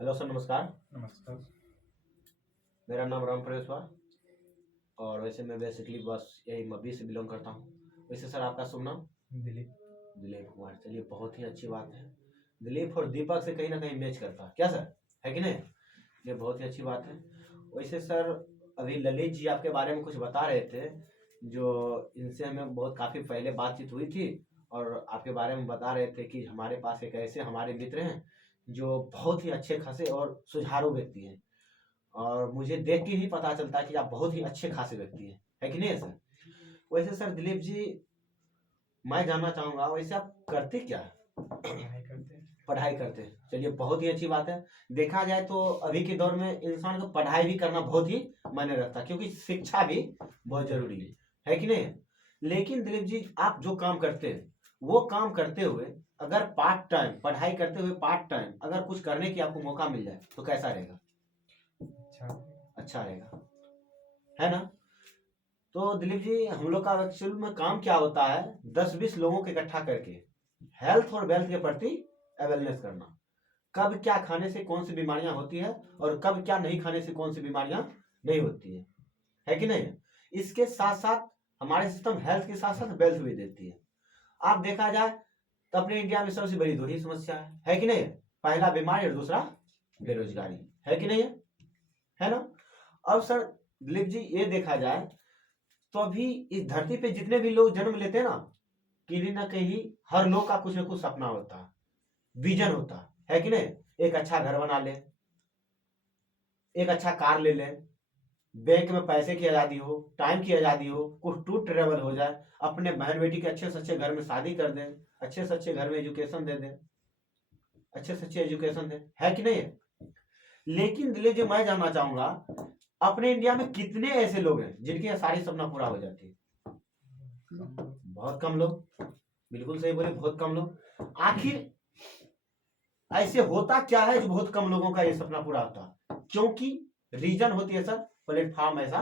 Hello sir, नमस्कार। नमस्कार। मेरा नाम राम प्रवेश हुआ और वैसे मैं बेसिकली बस यही मब्बी से बिलोंग करता हूँ। वैसे सर आपका शुभ नाम? दिलीप। दिलीप कुमार। चलिए, बहुत ही अच्छी बात है। दिलीप और दीपक से कहीं ना कहीं मैच करता है क्या सर? है कि नहीं? ये बहुत ही अच्छी बात है। वैसे सर, अभी ललित जी आपके बारे में कुछ बता रहे थे, जो इनसे हमें बहुत काफ़ी पहले बातचीत हुई थी और आपके बारे में बता रहे थे कि हमारे पास एक ऐसे हमारे मित्र हैं जो बहुत ही अच्छे खासे और सुझारू व्यक्ति हैं। और मुझे देख के ही पता चलता है कि आप बहुत ही अच्छे खासे व्यक्ति हैं। है कि नहीं है सर? वैसे सर दिलीप जी, मैं जानना चाहूंगा, वैसे आप करते क्या हैं? पढ़ाई करते हैं। पढ़ाई करते हैं। चलिए, बहुत ही अच्छी बात है। देखा जाए तो अभी के दौर में इंसान को पढ़ाई भी करना बहुत ही मायने रखता है, क्योंकि शिक्षा भी बहुत जरूरी है कि नहीं? लेकिन दिलीप जी, आप जो काम करते हैं वो काम करते हुए अगर पार्ट टाइम पढ़ाई करते हुए पार्ट टाइम अगर कुछ करने की आपको मौका मिल जाए तो कैसा रहेगा? अच्छा। अच्छा रहेगा, है ना? तो दिलीप जी, हम लोग का एक्चुअल में काम क्या होता है, 10-20 लोगों को इकट्ठा करके हेल्थ और वेल्थ के प्रति अवेयरनेस करना। कब क्या खाने से कौन सी बीमारियां होती है और कब क्या नहीं खाने से कौन सी बीमारियां नहीं होती है कि नहीं? इसके साथ साथ हमारे सिस्टम हेल्थ के साथ साथ वेल्थ भी देती है। आप देखा जाए तो अपने इंडिया में सबसे बड़ी दो ही समस्या है कि नहीं? पहला बीमारी और दूसरा बेरोजगारी। है कि नहीं है ना? अब सर दिलीप जी, ये देखा जाए तो अभी इस धरती पे जितने भी लोग जन्म लेते हैं ना, कहीं ना कहीं हर लोग का कुछ ना कुछ सपना होता है, विजन होता है कि नहीं? एक अच्छा घर बना ले, एक अच्छा कार ले ले, बैंक में पैसे की आजादी हो, टाइम की आजादी हो, कुछ टूर ट्रेवल हो जाए, अपने बहन बेटी के अच्छे से अच्छे घर में शादी कर दे, अच्छे से अच्छे घर में एजुकेशन दे दे, अच्छे से अच्छे एजुकेशन दे। है कि नहीं है? लेकिन दिलीप जी, मैं जानना चाहूंगा, अपने इंडिया में कितने ऐसे लोग हैं जिनकी ये सारी सपना पूरा हो जाती है? बहुत कम लोग। बिल्कुल सही बोले, बहुत कम लोग। आखिर ऐसे होता क्या है जो बहुत कम लोगों का ये सपना पूरा होता है? क्योंकि रीजन होती है सर, प्लेटफॉर्म ऐसा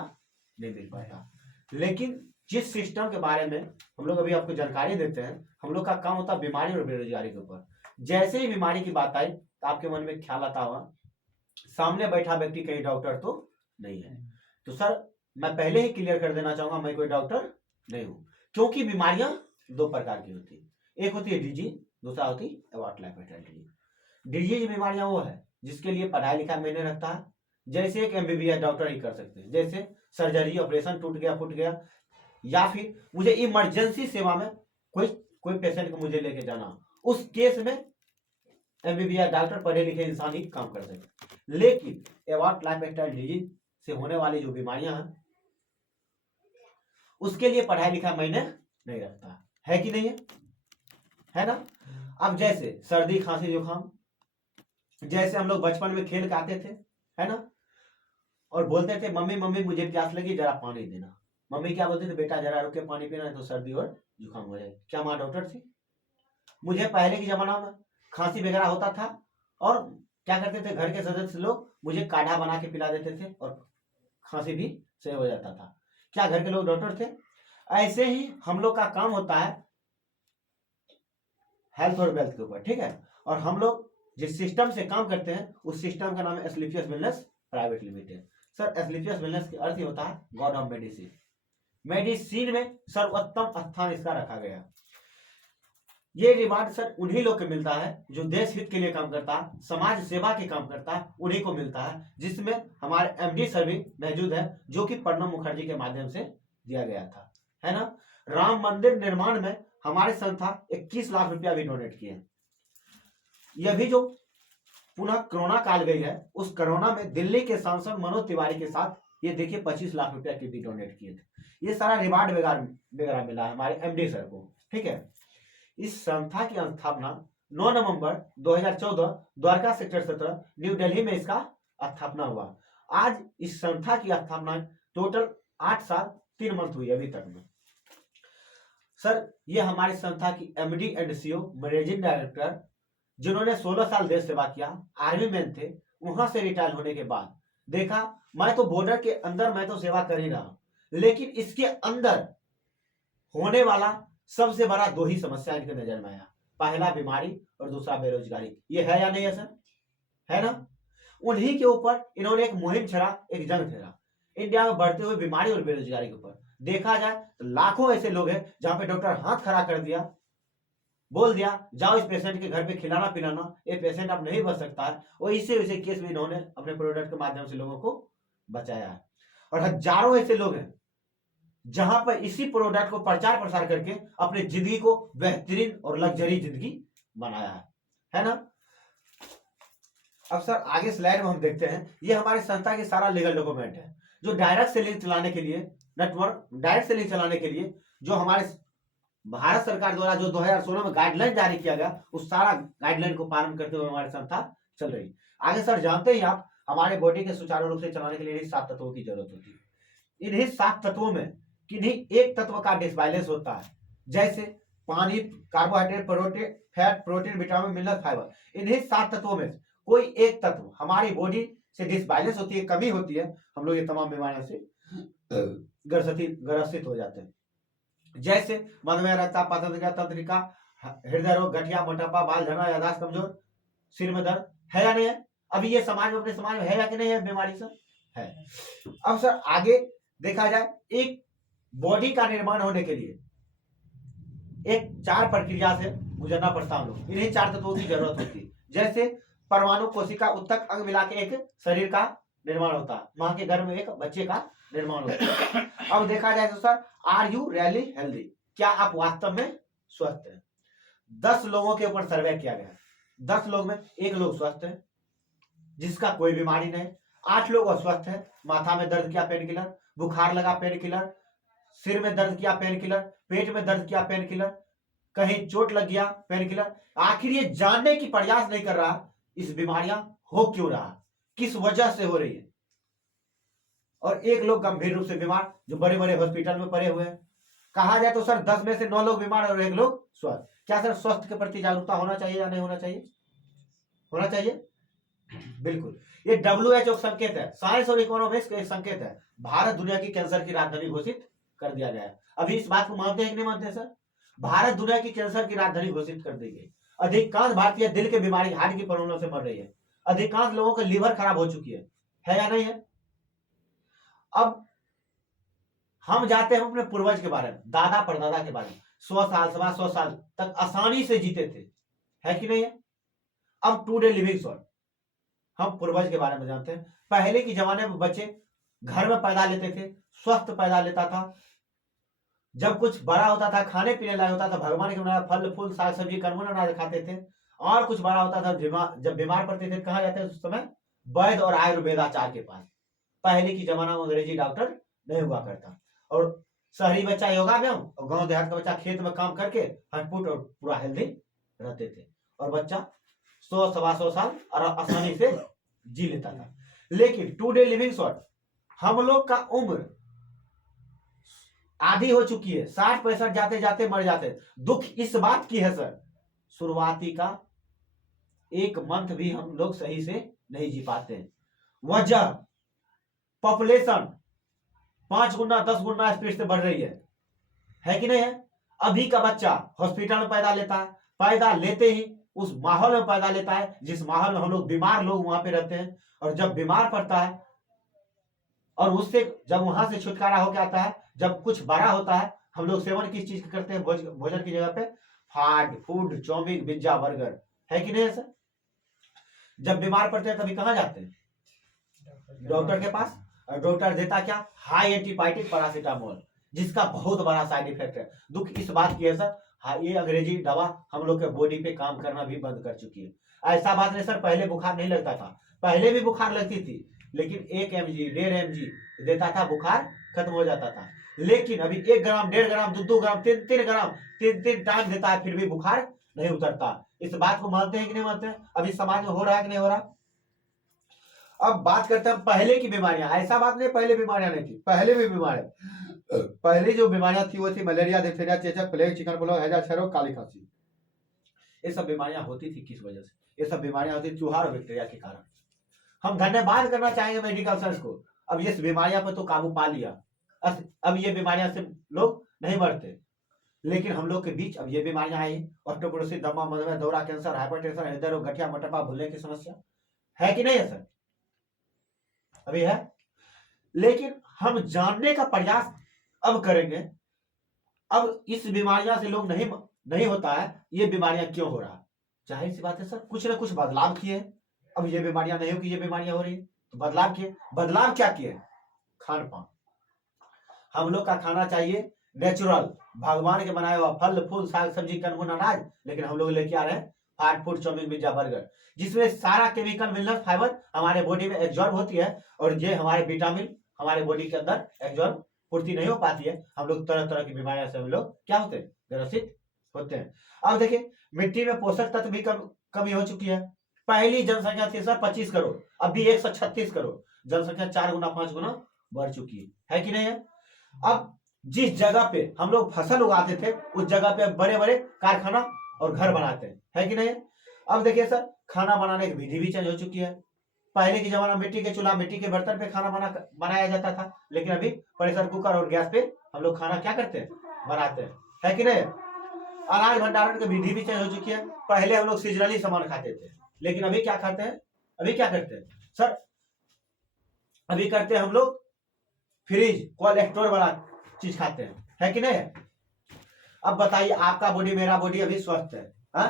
नहीं मिल पाता। लेकिन जिस सिस्टम के बारे में हम लोग अभी आपको जानकारी देते हैं, हम लोग का काम होता है बीमारी और बेरोजगारी के ऊपर। जैसे ही बीमारी की बात आई तो आपके मन में ख्याल आता हुआ, सामने बैठा व्यक्ति कहीं डॉक्टर तो नहीं है। तो सर, मैं पहले ही क्लियर कर देना चाहूंगा, मैं कोई डॉक्टर नहीं हूं। क्योंकि बीमारियां दो प्रकार की होती है, एक होती है डिजीज, दूसरा होती है अबाउट लाइफ डिजीज। डिजीज बीमारियां वो है जिसके लिए पढ़ाई लिखाई मैंने रखता है, जैसे एक एमबीबीएस डॉक्टर ही कर सकते हैं। जैसे सर्जरी, ऑपरेशन, टूट गया फूट गया, या फिर मुझे इमरजेंसी सेवा में कोई कोई पेशेंट को मुझे लेके जाना, उस केस में एमबीबीएस डॉक्टर पढ़े लिखे इंसान ही काम कर सकते। लेकिन एवार्ड लाइफ स्टाइल डिजीज से होने वाली जो बीमारियां हैं उसके लिए पढ़ाई लिखाई मैंने नहीं रखता। है कि नहीं है ना? अब जैसे सर्दी खांसी जुकाम, जैसे हम लोग बचपन में खेल के आते थे, है ना, और बोलते थे मम्मी मम्मी मुझे प्यास लगी, जरा पानी देना। मम्मी क्या बोलती थी, बेटा जरा रुक के पानी पीना है तो सर्दी और जुकाम हो जाएगी। क्या माँ डॉक्टर थी? मुझे पहले के जमाना में खांसी वगैरह होता था और क्या करते थे, घर के सदस्य लोग मुझे काढ़ा बना के पिला देते थे और खांसी भी सही हो जाता था। क्या घर के लोग डॉक्टर थे? ऐसे ही हम लोग का काम होता है हेल्थ और वेल्थ के ऊपर, ठीक है? और हम लोग जिस सिस्टम से काम करते हैं उस सिस्टम का नाम है Asclepius wellness private limited. Sir, Asclepius wellness का अर्थ ही होता है गॉड ऑफ मेडिसिन। मेडिसिन में सर्वोत्तम स्थान इसका रखा गया। ये रिवार्ड सर उन्हीं लोग को मिलता है जो देश हित के लिए काम करता है, समाज सेवा के काम करता है, उन्हीं को मिलता है, जिसमें हमारे एमडी सर भी मौजूद है, जो कि प्रणब मुखर्जी के माध्यम से दिया गया था, है ना? राम मंदिर निर्माण में हमारे संस्था 21 लाख रुपया भी डोनेट किए। यह भी जो पुनः कोरोना काल गई है, उस कोरोना में दिल्ली के सांसद मनोज तिवारी के साथ ये देखिए 25 लाख रुपया की भी डोनेट किए थे। ये सारा रिवार्ड वगैरह मिला है हमारे एमडी सर को, ठीक है? इस संस्था की स्थापना 9 नवंबर 2014 द्वारका सेक्टर 17 न्यू दिल्ली में इसका स्थापना हुआ। आज इस संस्था की स्थापना टोटल 8 साल 3 मंथ हुई अभी तक में। सर, ये हमारी संस्था की MD and CO managing director, जिन्होंने 16 साल देश सेवा किया, आर्मी मैन थे, वहां से रिटायर होने के बाद देखा, मैं तो बॉर्डर के अंदर मैं तो सेवा कर ही रहा, लेकिन इसके अंदर होने वाला सबसे बड़ा दो ही समस्या इनके नजर में आया, पहला बीमारी और दूसरा बेरोजगारी। ये है या नहीं है सर? है ना? उन्हीं के ऊपर इन्होंने एक मुहिम छेड़ा, एक जंग छेड़ा इंडिया में बढ़ते हुए बीमारी और बेरोजगारी के ऊपर। देखा जाए तो लाखों ऐसे लोग हैं जहां पे डॉक्टर हाथ खड़ा कर दिया, बोल दिया जाओ इस पेशेंट के घर पे खिलाना पिलाना, ये पेशेंट अब नहीं बच सकता है, और इसे वैसे केस में इन्होंने अपने प्रोडक्ट के माध्यम से लोगों को बचाया है। और हजारों ऐसे लोग हैं जहां पर इसी प्रोडक्ट को प्रचार प्रसार करके अपनी जिंदगी को बेहतरीन और लग्जरी जिंदगी बनाया है ना। अब सर आगे स्लाइड में हम देखते हैं, ये हमारी संस्था के सारा लीगल डॉक्यूमेंट है जो डायरेक्ट सेलिंग चलाने के लिए, नेटवर्क डायरेक्ट सेलिंग चलाने के लिए जो हमारे भारत सरकार द्वारा जो 2016 में गाइडलाइन जारी किया गया, उस सारा गाइडलाइन को पालन करते हुए हमारी संस्था चल रही। आगे सर जानते ही आप, हमारे बॉडी के सुचारू रूप से चलाने के लिए इन्हीं 7 तत्वों की जरूरत होती है। इन्हीं 7 तत्वों में किन्हीं एक तत्व का डिसबैलेंस होता है, जैसे पानी, carbohydrate, protein, fat, protein, vitamin, mineral, fibre. इन्हीं 7 तत्वों में कोई एक तत्व हमारी बॉडी से डिसबैलेंस होती है, कमी होती है, हम लोग ये तमाम बीमारियों से ग्रसित हो जाते हैं। जैसे मधुमेह, रक्तचाप, तंत्रिका, हृदय रोग, गठिया, मोटापा, बाल झड़ना, याददाश्त कमजोर, सिर में दर्द, है या नहीं है? अभी ये समाज में, अपने समाज में है या कि नहीं है बीमारी सर? है। अब सर आगे देखा जाए, एक बॉडी का निर्माण होने के लिए एक 4 प्रक्रिया से गुजरना पड़ता है हम लोग। इन्हीं 4 तत्वों की जरूरत होती है। जैसे परमाणु, कोशिका, उत्तक, अंग मिला के एक शरीर का निर्माण होता है, मां के गर्भ में एक बच्चे का निर्माण होता है। अब देखा जाए तो sir, are you really healthy? क्या आप वास्तव में स्वस्थ हैं? 10 लोगों के ऊपर सर्वे किया गया है। 10 लोग में 1 लोग स्वस्थ है जिसका कोई बीमारी नहीं। 8 लोग अस्वस्थ है, माथा में दर्द किया पेन किलर, बुखार लगा पेन किलर, सिर में दर्द किया पेन किलर, पेट में दर्द किया पेन किलर, कहीं चोट लग गया पेन किलर। आखिर ये जानने की प्रयास नहीं कर रहा इस बीमारियां हो क्यों रहा, किस वजह से हो रही है। और 1 लोग गंभीर रूप से बीमार जो बड़े बड़े हॉस्पिटल में पड़े हुए हैं। कहा जाए तो सर 10 में से 9 लोग बीमार और 1 लोग स्वस्थ। क्या सर स्वास्थ्य के प्रति जागरूकता होना चाहिए या नहीं होना चाहिए? होना चाहिए, बिल्कुल। ये WHO संकेत है, साइंस और इकोनॉमिक्स का एक संकेत है। भारत दुनिया की कैंसर की राजधानी घोषित कर दिया गया है। अभी इस बात को मानते हैं कि नहीं मानते सर? भारत दुनिया की कैंसर की राजधानी घोषित कर दी गई। अधिकांश भारतीय दिल की बीमारी, हार्ट की प्रॉब्लम से मर रही है। अधिकांश लोगों का लीवर खराब हो चुकी है या नहीं है? अब हम जाते हैं अपने पूर्वज के बारे में, दादा परदादा के बारे में। 100 साल, 125 साल तक आसानी से जीते थे, है कि नहीं है? अब टुडे लिविंग शॉर्ट, हम पूर्वज के बारे में जानते हैं। पहले के जमाने में बच्चे घर में पैदा लेते थे, स्वस्थ पैदा लेता था। जब कुछ बड़ा होता था, खाने पीने लायक होता था, भगवान के बनाया फल फूल साग सब्जी कर्मूल अनाज खाते थे। और कुछ बड़ा होता था, जब बीमार पड़ते थे कहाँ जाते थे उस समय? वैद्य और आयुर्वेदाचार्य के पास। पहले की जमाना में अंग्रेजी डॉक्टर नहीं हुआ करता। और शहरी बच्चा योगाव्यायाम और गांव देहात का बच्चा खेत में काम करके हटपुट और पूरा हेल्दी रहते थे, और बच्चा 100 सवा 100 साल और आसानी से जी लेता था। लेकिन टुडे लिविंग शॉर्ट, हम लोग का उम्र आधी हो चुकी है, 60-65 जाते जाते मर जाते। दुख इस बात की है सर, शुरुआती का 1 मंथ भी हम लोग सही से नहीं जी पाते। वजह पॉपुलेशन 5 गुना 10 गुना स्पीड से बढ़ रही है कि नहीं है? अभी का बच्चा हॉस्पिटल में पैदा लेता है, पैदा लेते ही उस माहौल में पैदा लेता है जिस माहौल में हम लोग बीमार लोग वहां पे रहते हैं। और जब बीमार पड़ता है और उससे जब वहां से छुटकारा होकर आता है, जब कुछ बड़ा होता है, हम लोग सेवन किस चीज का करते हैं? भोजन की जगह पे fast food, chow mein, pizza, burger, है कि नहीं है सर? जब बीमार पड़ते हैं तभी कहां जाते हैं? डॉक्टर के पास। और डॉक्टर देता क्या? हाई एंटीबायोटिक पैरासीटामोल, जिसका बहुत बड़ा साइड इफेक्ट है। दुख इस बात की है सर, ये अंग्रेजी दवा हम लोग के बॉडी पे काम करना भी बंद कर चुकी है। ऐसा बात नहीं सर, पहले बुखार नहीं लगता था, पहले भी बुखार लगती थी, लेकिन 1 mg 1.5 mg देता था, बुखार खत्म हो जाता था। लेकिन अभी 1 ग्राम, 1.5 ग्राम, 2 ग्राम, 3 ग्राम, 3 टाइम देता है, फिर भी बुखार नहीं उतरता। इस बात को मानते हैं कि नहीं मानते हैं? अभी समाज में हो रहा है कि नहीं हो रहा? अब बात करते हैं पहले की बीमारियां। ऐसा बात नहीं पहले बीमारियां नहीं थी, पहले भी बीमारियां। पहले जो बीमारियां थी वो थी मलेरिया, डिप्थीरिया, चेचक, प्लेग, चिकनगुनिया, हैजा, क्षयरोग, काली खांसी। ये सब बीमारियां होती थी किस वजह से? ये सब बीमारियां होती चूहा और बैक्टीरिया के कारण। हम धन्यवाद करना चाहेंगे मेडिकल साइंस को, अब ये बीमारियां पर तो काबू पा लिया, अब ये बीमारियां से लोग नहीं मरते। लेकिन हम लोग के बीच अब ये बीमारियां आई, ऑस्टियोपोरोसिस, दमा, मधुमेह, दौरा, कैंसर, हाइपरटेंशन, हृदय रोग, गठिया, मोटापा, भूलने की समस्या, है कि नहीं है सर? अभी है, लेकिन हम जानने का प्रयास अब करेंगे। अब इस बीमारियां से लोग नहीं होता है, ये बीमारियां क्यों हो रहा है? जाहिर सी बात है सर, कुछ ना कुछ बदलाव किए। अब ये बीमारियां नहीं होगी, ये बीमारियां हो रही है, तो बदलाव किए। बदलाव क्या किए? खान पान। हम लोग का खाना चाहिए नेचुरल, भगवान के बनाया हुआ फल फूल साग सब्जी कनगुन अनाज, लेकिन हम लोग लेके आ रहे हैं fast food, chow mein pizza burger, जिसमें सारा केमिकल मिनरल फाइबर हमारे बॉडी में एब्जॉर्ब होती है, और ये हमारे विटामिन हमारे बॉडी के अंदर एब्जॉर्ब पूर्ति नहीं हो पाती है। हम लोग तरह तरह की बीमारियों से हम लोग क्या होते हैं? ग्रसित होते हैं। अब देखिए, मिट्टी में पोषक तत्व भी कमी हो चुकी है। पहली जनसंख्या थी सर 25 करोड़, अभी 136 करोड़, जनसंख्या 4 गुना 5 गुना बढ़ चुकी है कि नहीं है? अब जिस जगह पे हम लोग फसल उगाते थे, उस जगह पे बड़े बड़े कारखाना और घर बनाते हैं, है कि नहीं? अब देखिए सर, खाना बनाने की विधि भी चेंज हो चुकी है। पहले के जमाना मिट्टी के चूल्हा, मिट्टी के बर्तन पे खाना बनाया जाता था, लेकिन अभी प्रेशर कुकर और गैस पे हम लोग खाना क्या करते हैं? बनाते हैं, है कि नहीं? अनाज भंडारण की विधि भी चेंज हो चुकी है। पहले हम लोग सीजनली सामान खाते थे, लेकिन अभी क्या खाते हैं? अभी क्या करते हैं सर? अभी करते हैं हम लोग फ्रिज कोल्ड स्टोर वाला चीज खाते हैं, है कि नहीं? अब बताइए, आपका बॉडी मेरा बॉडी अभी स्वस्थ है, हा?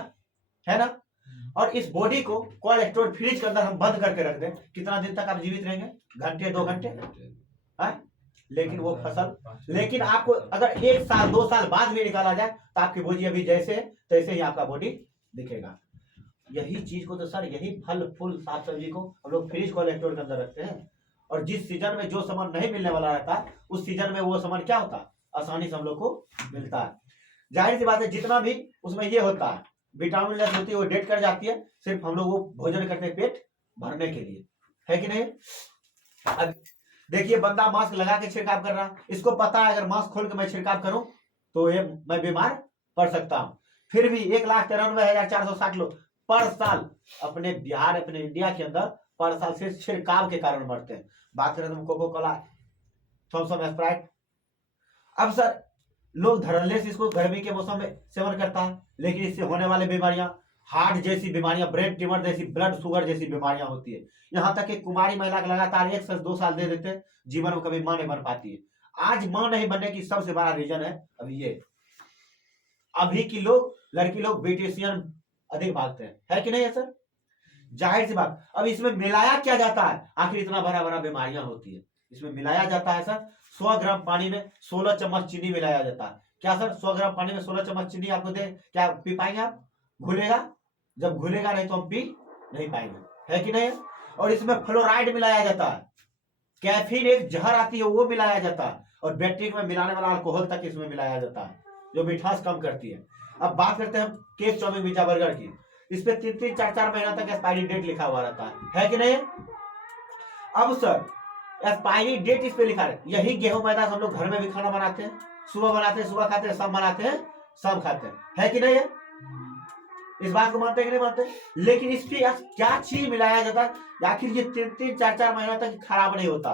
है ना? और इस बॉडी को कोल्ड स्टोर फ्रिज के अंदर हम बंद करके रख दें, कितना दिन तक आप जीवित रहेंगे? घंटे 2 घंटे, है? लेकिन वो फसल, लेकिन आपको अगर 1 साल 2 साल बाद भी निकाला जाए, तो आपकी बॉडी अभी जैसे है तैसे ही आपका बॉडी दिखेगा। यही चीज को तो सर, यही फल फूल साग सब्जी को हम लोग फ्रिज कोल्ड स्टोर के अंदर रखते हैं, और जिस सीजन में जो सामान नहीं मिलने वाला रहता है, उस सीजन में वो सामान क्या होता है? आसानी से हम लोग को मिलता है। जाहिर सी बात है, जितना भी उसमें ये होता है, विटामिन लेस होती है, वो डेट कर जाती है, सिर्फ हम लोग वो भोजन करते हैं पेट भरने के लिए, है कि नहीं? अब देखिए, बंदा मास्क लगा के छिड़काव कर रहा, इसको पता है अगर मास्क खोल के मैं छिड़काव करूं तो ये मैं बीमार पड़ सकता हूं, फिर भी 1,93,460 लोग पर साल अपने बिहार, अपने इंडिया के अंदर पर साल से छिड़काव के कारण मरते हैं। बात करें तो Coca Cola, Thums Up, Sprite. अब सर, लोग धड़ल्ले से इसको गर्मी के मौसम में सेवन करता है, लेकिन इससे होने वाली बीमारियां, हार्ट जैसी बीमारियां, ब्रेन ट्यूमर जैसी, ब्लड शुगर जैसी बीमारियां होती है। यहाँ तक कि कुमारी महिला को लगातार 1 से 2 साल दे देते हैं, जीवन में कभी मां नहीं बन पाती है। आज मां नहीं बनने की सबसे बड़ा रीजन है अभी ये, अभी की लोग, लड़की लोग ब्यूटिशियन अधिक भागते हैं, है कि नहीं है सर? जाहिर सी बात। अब इसमें मिलाया क्या जाता है? आखिर इतना बड़ा बड़ा बीमारियां होती है, इसमें मिलाया जाता है सर 100 ग्राम पानी में 16 चम्मच चीनी मिलाया जाता है। क्या सर 100 ग्राम पानी में 16 चम्मच चीनी आपको दे, क्या पी पाएंगे आप? घुलेगा? जब घुलेगा नहीं तो हम पी नहीं पाएंगे, है कि नहीं? और इसमें फ्लोराइड मिलाया जाता है, कैफीन एक जहर आती है वो मिलाया जाता है, और बैटरी में मिलाने वाला अल्कोहल तक इसमें मिलाया जाता है, जो मिठास कम करती है। अब बात करते हैं केक चाउमीन पिज्जा बर्गर की, इस पे 3-3 4-4 महीना तक एक्सपायरी डेट लिखा हुआ रहता है कि नहीं? अब सर, एक्सपायरी डेट इस पे लिखा है। यही गेहूं मैदा हम लोग घर में भी खाना बनाते हैं, सुबह बनाते हैं, सुबह खाते हैं, शाम बनाते हैं, शाम खाते हैं, है कि नहीं है? इस बात को मानते हैं कि नहीं मानते? लेकिन इस पे क्या चीज मिलाया जाता है? आखिर ये 3-3 4-4 महीना तक खराब नहीं होता।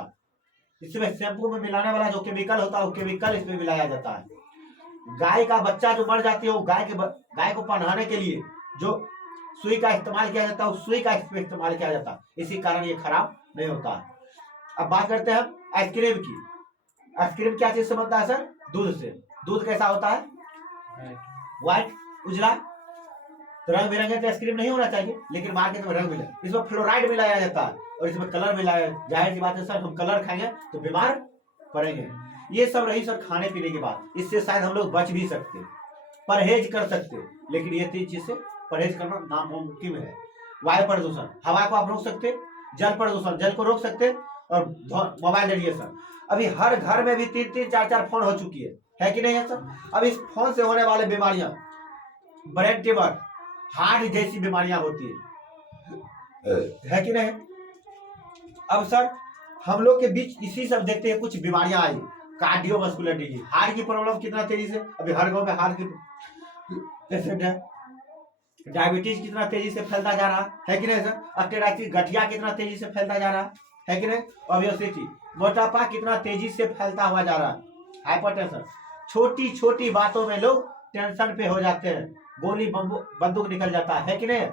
इसमें शैम्पू में मिलाने वाला जो केमिकल होता है, वो केमिकल इसमें मिलाया जाता है। गाय का बच्चा जो मर जाती है, वो गाय को पहनाने के लिए जो सुई का इस्तेमाल किया जाता है, उस सुई का इस्तेमाल किया जाता है, इसी कारण ये खराब नहीं होता है। अब बात करते हैं हम आइसक्रीम की। आइसक्रीम क्या चीज से बनता है सर? दूध से। दूध कैसा होता है? व्हाइट, उजला। तो रंग बिरंगे तो आइसक्रीम नहीं होना चाहिए, लेकिन मार्केट में रंग मिला, इसमें फ्लोराइड मिलाया जाता है और इसमें कलर मिलाया। जाहिर सी बात है सर, हम कलर खाएंगे तो बीमार पड़ेंगे। ये सब रही सर खाने पीने की बात, इससे शायद हम लोग बच भी सकते, परहेज कर सकते, लेकिन ये 3 चीज से परहेज करना नामुमकिन है। वायु प्रदूषण, हवा को आप रोक सकते, जल प्रदूषण, जल को रोक सकते, और मोबाइल रेडिएशन। अभी हर घर में भी 3-3 4-4 फोन हो चुकी है कि नहीं है सर? अब इस फोन से होने वाले बीमारियां, ब्रेन ट्यूमर, हार्ट जैसी बीमारियां होती है कि नहीं? अब सर, हम लोग के बीच इसी सब देखते हैं कुछ बीमारियां आई, कार्डियोवास्कुलर डिजीज, हार्ट की प्रॉब्लम कितना तेजी से, अभी हर गांव में हार्ट की पेशेंट है। डायबिटीज कितना तेजी से फैलता जा रहा है कि नहीं सर? आर्थराइटिस, गठिया कितना तेजी से फैलता जा रहा है कि नहीं? ओबेसिटी, मोटापा कितना तेजी से फैलता हुआ जा रहा है। हाइपरटेंशन, छोटी छोटी बातों में लोग टेंशन पे हो जाते हैं, गोली बंदूक निकल जाता है कि नहीं?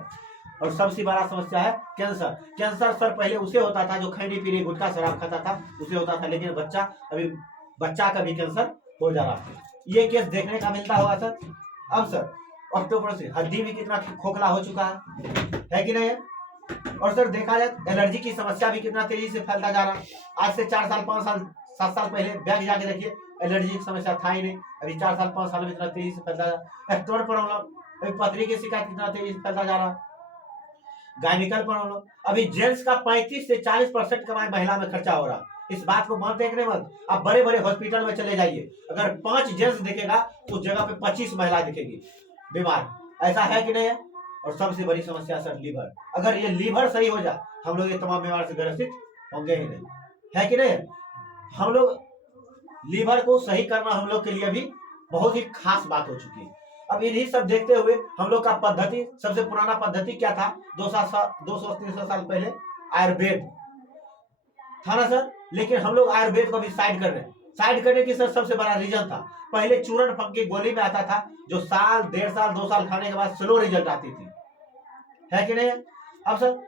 और सबसे बड़ा समस्या है कैंसर। कैंसर सर पहले उसे होता था जो खैनी पीनी गुटखा शराब खाता था, उसे होता था, लेकिन बच्चा का भी कैंसर हो जा रहा है। ये केस देखने का मिलता होगा सर। अब सर ऑस्टियोपोरोसिस, हड्डी भी कितना खोखला हो चुका है कि नहीं है। और सर देखा जाए एलर्जी की समस्या भी कितना तेजी से फैलता जा रहा है। आज से 4 साल 5 साल 7 साल पहले बैग जाके देखिए, एलर्जी की समस्या था ही नहीं। अभी 4 साल 5 साल में इतना तेजी से फैलता जा रहा है। स्टोन प्रॉब्लम, अभी पथरी की शिकायत कितना तेजी से फैलता जा रहा है। गायनिकल प्रॉब्लम, अभी जेंट्स का 35 से 40% कमाई महिला में खर्चा हो रहा है। इस बात को मानते हैं कि नहीं मानते? आप बड़े बड़े हॉस्पिटल में चले जाइए, अगर 5 जेंट्स दिखेगा उस जगह पे 25 महिला दिखेगी बीमार। ऐसा है कि नहीं है। और सबसे बड़ी समस्या सर लीवर, अगर ये लीवर सही हो जाए हम लोग ये तमाम बीमार से ग्रसित होंगे ही नहीं, है कि नहीं। हम लोग लीवर को सही करना हम लोग के लिए भी बहुत ही खास बात हो चुकी है। अब इन्हीं सब देखते हुए हम लोग का पद्धति, सबसे पुराना पद्धति क्या था 200-300 साल पहले, आयुर्वेद था ना सर। लेकिन हम लोग आयुर्वेद को भी साइड कर रहे हैं। साइड करने की सर सबसे बड़ा रीजन था, पहले चूरन फंकी गोली में आता था जो साल 1.5 साल 2 साल खाने के बाद स्लो रिजल्ट आती थी, है कि नहीं। अब सर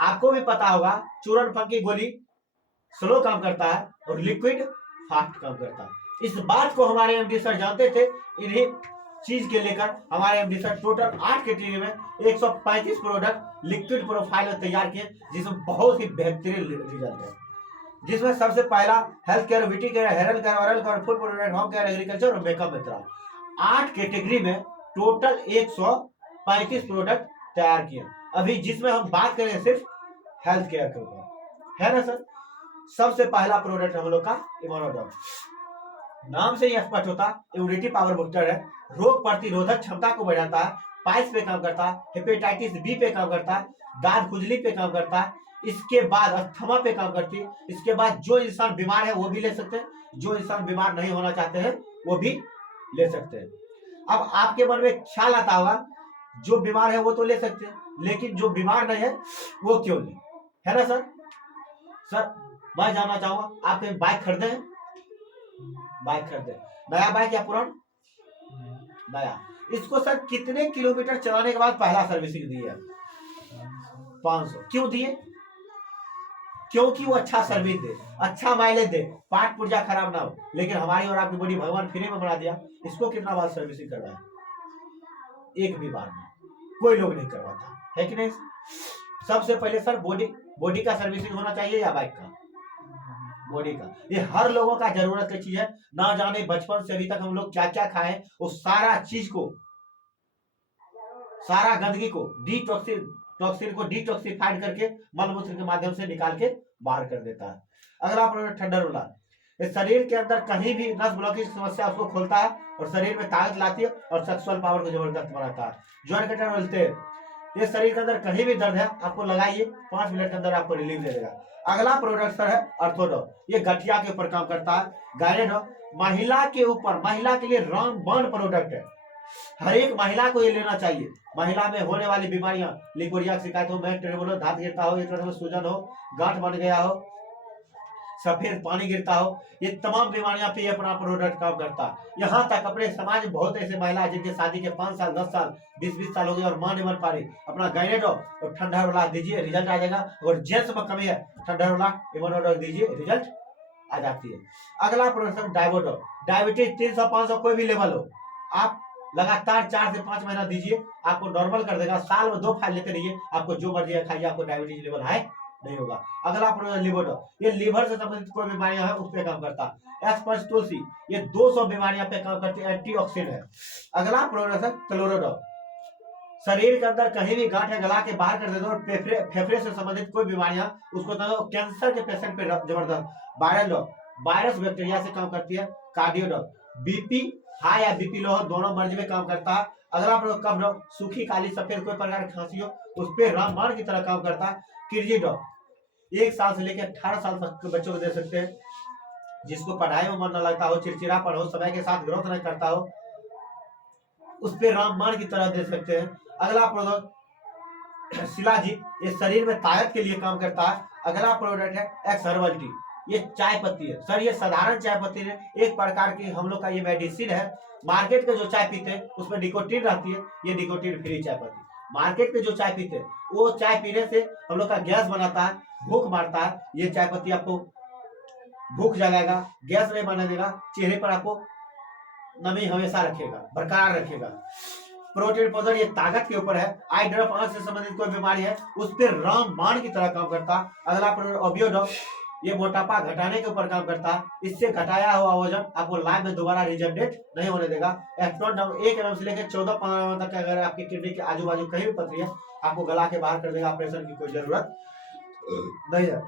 आपको भी पता होगा चूरन फंकी गोली स्लो काम करता है और लिक्विड फास्ट काम करता है। इस बात को हमारे एमडी सर जानते थे। इन्हीं चीज के लेकर हमारे एमडी सर टोटल 8 कैटेगरी में 135 प्रोडक्ट लिक्विड प्रोफाइल तैयार किए, जिसमें बहुत ही बेहतरीन रिजल्ट है। जिसमें सबसे पहला health care, beauty care, hair care, oral care, food product, home care, agriculture और मेकअप मित्रा, 8 कैटेगरी में टोटल 135 प्रोडक्ट तैयार किए। अभी जिसमें हम बात करें सिर्फ हेल्थ केयर के ऊपर, है ना सर। सबसे पहला प्रोडक्ट हम लोग का इम्यूनोडॉग, नाम से ही स्पष्ट होता इम्यूनिटी पावर बूस्टर है। रोग प्रतिरोधक क्षमता को बढ़ाता है, पाइल्स पे काम करता है, हेपेटाइटिस बी पे काम करता है, दांत खुजली पे काम करता है, इसके बाद अस्थमा पे काम करती है। इसके बाद जो इंसान बीमार है वो भी ले सकते हैं, जो इंसान बीमार नहीं होना चाहते हैं वो भी ले सकते हैं। अब आपके मन में ख्याल आता होगा जो बीमार है वो तो ले सकते हैं, लेकिन जो बीमार नहीं है वो क्यों ले, है ना सर। सर मैं जानना चाहूंगा आप कहीं बाइक खरीदे हैं? बाइक खरीदे, नया बाइक या पुराना? नया। इसको सर कितने किलोमीटर चलाने के बाद पहला सर्विसिंग दी है? 500। क्यों दिए? क्योंकि वो अच्छा सर्विस दे, अच्छा माइलेज दे, पार्ट पुर्जा खराब ना हो। लेकिन हमारी और आपकी बॉडी भगवान फ्री में बना दिया, इसको कितना बार सर्विसिंग करवाया? एक भी बार नहीं, कोई लोग नहीं करवाता, है कि नहीं। सबसे पहले सर बॉडी का सर्विसिंग होना चाहिए या बाइक का? बॉडी का। ये हर लोगों का जरूरत की चीज है। ना जाने बचपन से अभी तक हम लोग क्या क्या खाए, वो सारा चीज को, सारा गंदगी को टॉक्सिन को डिटॉक्सिफाइड करके मलमूत्र के माध्यम से निकाल के बाहर कर देता है। अगला प्रोडक्ट थंडररोलर, इस शरीर के अंदर कहीं भी नस ब्लॉकेज की समस्या उसको खोलता है और शरीर में ताकत लाती है और सेक्सुअल पावर को जबरदस्त बनाता है। जॉइंट कटर बोलते हैं, ये शरीर के अंदर कहीं भी दर्द है आपको लगाइए, 5 मिनट के अंदर आपको रिलीफ दे देगा। अगला प्रोडक्ट सर है अर्थोडॉक, ये गठिया के ऊपर काम करता है। गायनेडॉक महिला के ऊपर, महिला के लिए रामबाण प्रोडक्ट है, हर एक महिला को ये लेना चाहिए। महिला में होने वाली बीमारियां, लिकोरिया की शिकायत हो, ट्रेबुलो, दांत गिरता हो, एक तरह में सूजन हो, गांठ बन गया हो, सफेद पानी गिरता हो, ये तमाम बीमारियां पे अपना प्रोडक्ट काम करता है। यहाँ तक अपने समाज में बहुत ऐसे महिला जिनके शादी के 5 साल 10 साल 20 साल हो गए और मां नहीं बन पा रही, अपना गायनेडॉक और ठंडररोलर दीजिए, रिजल्ट आ जाएगा। और जेंट्स में कमी है, ठंडररोलर इम्यूनोडॉक दीजिए, रिजल्ट आ जाती है। अगला प्रोडक्ट डायबोडॉक, डायबिटीज 300-500 कोई भी लेवल हो, आप लगातार 4 से 5 महीना दीजिए, आपको नॉर्मल कर देगा। साल में 2 फाइल लेते रहिए, आपको जो मर्जी है खाइए, आपको डायबिटीज लेवल हाई नहीं होगा। अगला प्रोडक्ट लिवोडॉक, ये लीवर से संबंधित कोई बीमारियां है उस पर काम करता है। एस्पर्स तुलसी, ये 200 बीमारियां पे काम करती है, एंटीऑक्सीडेंट है। अगला प्रोडक्ट है क्लोरोडॉक, शरीर के अंदर कहीं भी गांठ है गला के बाहर कर देते हो, फेफड़े से संबंधित कोई बीमारियां उसको तो कैंसर के पेशेंट पे जबरदस्त। वायरल डॉक, वायरस बैक्टीरिया से काम करती है। कार्डियोडॉक, बीपी हाई या बीपी लो हो दोनों मर्जी में काम करता है। अगला प्रोडक्ट कफ डॉक, सूखी काली सफेद कोई प्रकार की खांसी हो उस पर रामबाण की तरह काम करता है। किर्जीडॉक, 1 साल से लेकर 18 साल तक के बच्चों को दे सकते हैं, जिसको पढ़ाई में मन न लगता हो, चिड़चिड़ापन हो, समय के साथ ग्रोथ नहीं करता हो, उस पर रामबाण की तरह दे सकते हैं। अगला प्रोडक्ट शिलाजीत, ये शरीर में ताकत के लिए काम करता है। अगला प्रोडक्ट है एक्स हर्बल टी, ये चाय पत्ती है सर, ये साधारण चाय पत्ती है, एक प्रकार की हम लोग का ये मेडिसिन है। मार्केट के जो चाय पीते हैं उसमें निकोटीन रहती है, ये निकोटीन फ्री चाय पत्ती, मार्केट पे जो चाय पीते हैं वो चाय पीने से हम लोग का गैस बनाता है, भूख मारता है। ये चाय पत्ती आपको भूख जगाएगा, गैस नहीं बनने देगा, चेहरे पर आपको नमी हमेशा रखेगा, बरकरार रखेगा। प्रोटीन पाउडर ये ताकत के ऊपर है। आई ड्रॉप आंख से संबंधित कोई बीमारी है उस पर रामबाण की तरह काम करता। अगला प्रोडक्ट ओबियोडॉक, ये मोटापा घटाने के ऊपर काम करता है। इससे घटाया हुआ वजन आपको लाइफ में दोबारा रिजनरेट नहीं होने देगा। एक्टोन 1 mm से लेकर 14-15 mm तक अगर आपकी किडनी के आजू बाजू कहीं भी पथरी है आपको गला के बाहर कर देगा, ऑपरेशन की कोई जरूरत नहीं है।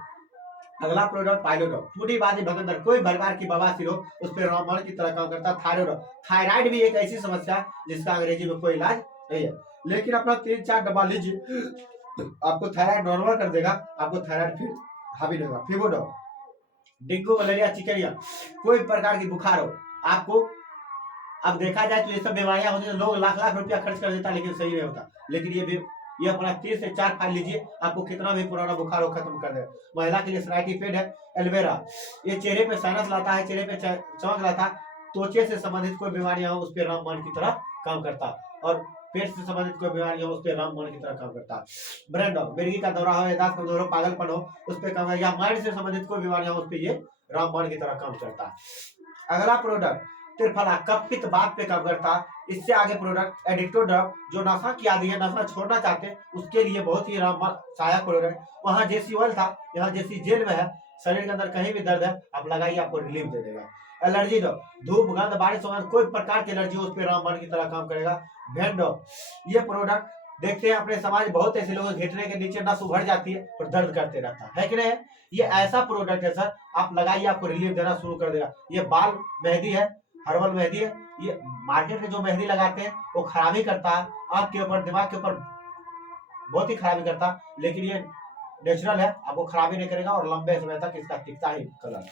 अगला प्रोडक्ट पाइलोडॉक, टूटी बादी भगंदर, कोई प्रकार की बवासीर हो उस पर रामबाण की तरह काम करता है। थायराइड, थायराइड भी एक ऐसी समस्या है जिसका अंग्रेजी में कोई इलाज नहीं है, लेकिन अपना 3-4 डब्बा लीजिए, आपको थायराइड नॉर्मल कर देगा, आपको थायराइड फिर हावी नहीं होगा। फिबोडॉक, डेंगू मलेरिया चिकनिया, कोई प्रकार की बुखार हो आपको, अब देखा जाए तो ये सब बीमारियां होती है, लोग लाख रुपया खर्च कर देता लेकिन सही नहीं होता। लेकिन ये भी ये अपना 3 से 4 फाइल लीजिए, आपको कितना भी पुराना बुखार हो खत्म कर दे। महिला के लिए सराइटिपेड है। एलोवेरा, ये चेहरे पे साइनस लाता है, चेहरे पे चमक लाता है, त्वचा से संबंधित कोई बीमारियां हो उस पर रामबाण की तरह काम करता, और पेट से संबंधित कोई बीमारियां हो उस पर रामबाण की तरह काम करता। ब्रेन डॉग, मिर्गी का दौरा हो, याददाश्त कमजोर हो, पागलपन हो उस पर काम, या माइंड से संबंधित कोई बीमारियां हो उस पर ये रामबाण की तरह काम करता है। अगला प्रोडक्ट त्रिफला, कपित बात पे काम करता। इससे आगे प्रोडक्ट एडिक्टो ड्रग, जो नशा की आदि है, नशा छोड़ना चाहते हैं उसके लिए बहुत ही रामबाण सहायक प्रोडक्ट। वहां जैसी ऑयल था, यहाँ जैसी जेल में है, शरीर के अंदर कहीं भी दर्द है आप लगाइए, आपको रिलीफ दे देगा। एलर्जी ड्रग, धूप गंध बारिश कोई प्रकार की एलर्जी उस पर रामबाण की तरह काम करेगा। भेंडो, ये प्रोडक्ट देखते हैं अपने समाज बहुत ऐसे लोग घुटने के नीचे नस उभर जाती है और दर्द करते रहता है कि नहीं। ये ऐसा प्रोडक्ट है सर, आप लगाइए, आपको रिलीफ देना शुरू कर देगा। ये बाल मेहंदी है, हर्बल मेहंदी है। ये मार्केट में जो मेहंदी लगाते हैं वो खराबी करता है, आंख के ऊपर दिमाग के ऊपर बहुत ही खराबी करता है, लेकिन ये नेचुरल है, आपको खराबी नहीं करेगा और लंबे समय तक इसका टिकता ही कलर।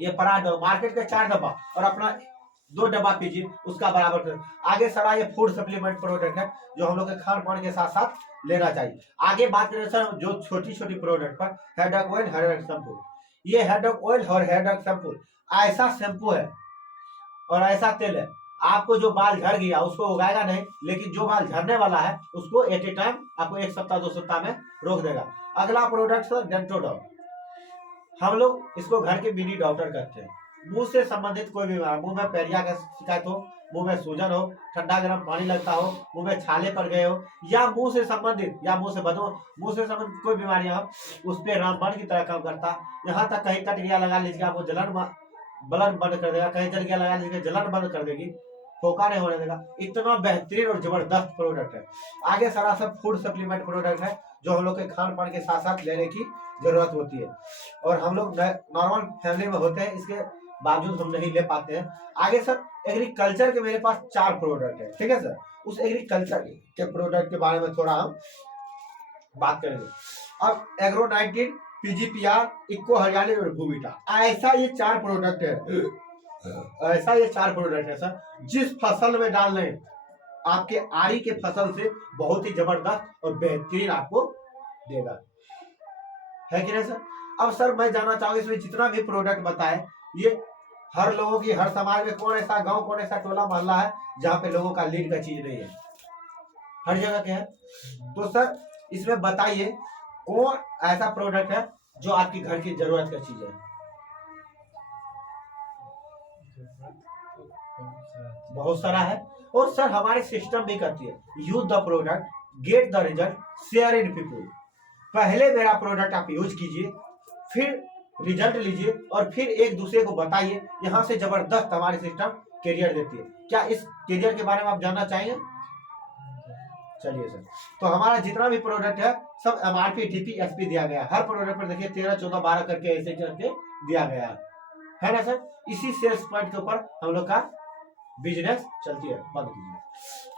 ये पराठ मार्केट के 4 डब्बा और अपना 2 डब्बा पीजिए, उसका बराबर कर। आगे सारा ये फूड सप्लीमेंट प्रोडक्ट है जो हम लोग के खान पान के साथ साथ लेना चाहिए। आगे बात करें सर जो छोटी छोटी प्रोडक्ट पर, हेडेक ऑयल, हेडेक शैम्पू। ये हेडेक ऑयल और हेडेक शैम्पू ऐसा शैम्पू है और ऐसा तेल है, आपको जो बाल झड़ गया उसको उगाएगा नहीं, लेकिन जो बाल झड़ने वाला है उसको एट ए टाइम आपको 1 सप्ताह 2 सप्ताह में रोक देगा। अगला प्रोडक्ट सर डेंटोडॉक, हम लोग इसको घर के मिनी डॉक्टर कहते हैं। मुंह से संबंधित कोई बीमारी, मुंह में पैरिया का शिकायत हो, मुंह में सूजन हो, ठंडा गर्म पानी लगता हो, मुंह में छाले पड़ गए हो, या मुंह से संबंधित या मुंह से बदबू, मुंह से संबंधित कोई बीमारियां हो उस पर रामबाण की तरह काम करता। यहाँ तक कहीं कट गया लगा लीजिए, आपको जलन ब्लड बंद कर देगा, कहीं जल गया लगा लीजिए जलन बंद कर देगी, फोका नहीं होने देगा। इतना बेहतरीन और जबरदस्त प्रोडक्ट है। आगे सारा सब फूड सप्लीमेंट प्रोडक्ट है जो हम लोग के खान पान के साथ साथ लेने की जरूरत होती है, और हम लोग नॉर्मल फैमिली में होते हैं, इसके बावजूद हम नहीं ले पाते हैं। आगे सर एग्रीकल्चर के मेरे पास 4 प्रोडक्ट है, ठीक है सर। उस एग्रीकल्चर के प्रोडक्ट के बारे में थोड़ा हम बात करेंगे। अब एग्रो 19, पीजीपीआर, इको हरियाली और भूमिटा, ऐसा ये 4 प्रोडक्ट है, ऐसा ये 4 प्रोडक्ट है सर, जिस फसल में डाल रहे आपके आरी के फसल से बहुत ही जबरदस्त और बेहतरीन आपको देगा, है कि नहीं सर। अब सर मैं जानना चाहूंगा इसमें जितना भी प्रोडक्ट बताए, ये हर लोगों की, हर समाज में कौन ऐसा गांव, कौन ऐसा टोला मोहल्ला है जहाँ पे लोगों का लीड का चीज नहीं है, हर जगह के है। तो सर इसमें बताइए कौन ऐसा प्रोडक्ट है जो आपकी घर की जरूरत का चीज है। बहुत सारा है, और सर हमारे सिस्टम भी करती है, use the product, get the result, share in people. पहले मेरा प्रोडक्ट आप यूज कीजिए, फिर रिजल्ट लीजिए और फिर एक दूसरे को बताइए। यहाँ से जबरदस्त हमारी सिस्टम कैरियर देती है। क्या इस कैरियर के बारे में आप जानना चाहेंगे? चलिए सर, तो हमारा जितना भी प्रोडक्ट है सब एमआरपी, डीपी, एसपी दिया गया है। हर प्रोडक्ट पर देखिए 13, 14, 12 करके ऐसे करके दिया गया है ना सर। इसी सेल्स पॉइंट के ऊपर हम लोग का बिजनेस चलती है। बंद कीजिए।